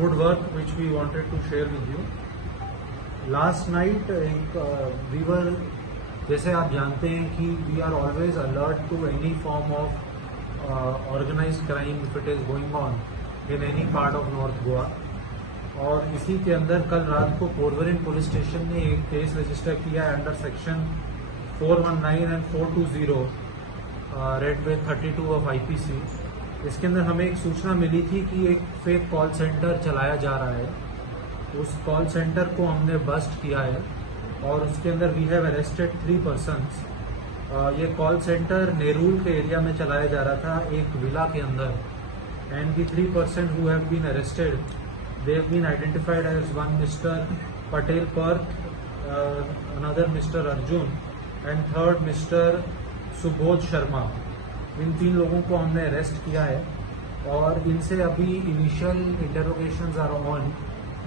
good work which we wanted to share with you. Last night we were, जैसे आप जानते हैं कि we are always alert to any form of organized crime if it is going on in any part of North Goa. और इसी के अंदर कल रात को पोरवरिन पुलिस स्टेशन ने एक केस रजिस्टर किया है अंडर सेक्शन 419 एंड 420 रेड में 32 ऑफ आईपीसी। इसके अंदर हमें एक सूचना मिली थी कि एक फेक कॉल सेंटर चलाया जा रहा है। उस कॉल सेंटर को हमने बस्ट किया है और उसके अंदर वी हैव अरेस्टेड 3 पर्सन्स। ये कॉल सेंटर नेरूल के एरिया में चलाया जा रहा था एक विला के अंदर, and the 3 person who have been arrested, they have been identified as one Mr. Patel Parth, another Mr. Arjun and third Mr. Subodh Sharma। इन 3 लोगों को हमने अरेस्ट किया है और इनसे अभी initial interrogations are on,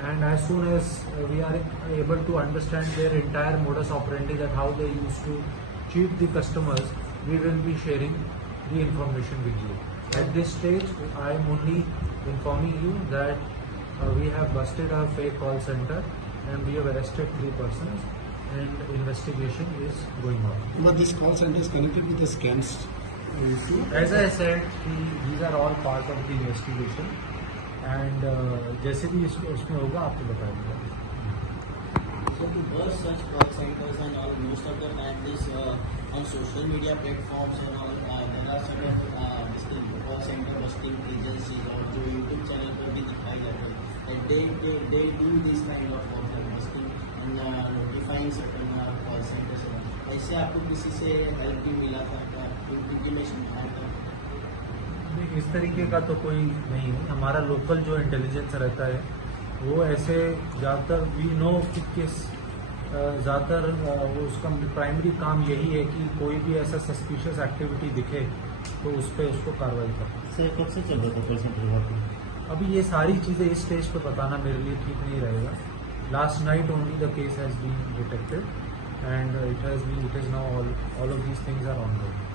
and as soon as we are able to understand their entire modus operandi that how they use to cheat the customers, we will be sharing the information with you. At this stage, I am only informing you that we have busted a fake call center and we have arrested 3 persons and investigation is going on. But this call center is connected with the scams issue? As I said, these are all part of the investigation and जैसे भी उसमें होगा आपको बताएंगे। So to burst such call centers and all, most of the time this on social media platforms and all, there are sort of call center busting agencies और जो YouTube channel पर भी दिखाई जाते हैं, and they do this kind of call busting and notifying certain call centers। ऐसे आपको किसी से हेल्प भी मिला था क्या? इंटीमेशन आया था? इस तरीके का तो कोई नहीं है। हमारा लोकल जो इंटेलिजेंस रहता है वो ऐसे ज़्यादातर वी नो कि किस ज़्यादातर वो उसका प्राइमरी काम यही है कि कोई भी ऐसा सस्पिशियस एक्टिविटी दिखे तो उस पर उसको कार्रवाई करें। सर कब से चल रहा था कॉल सेंटर? अभी ये सारी चीज़ें इस स्टेज पर बताना मेरे लिए ठीक नहीं रहेगा। Last night only the case has been detected and it is now all of these things are ongoing.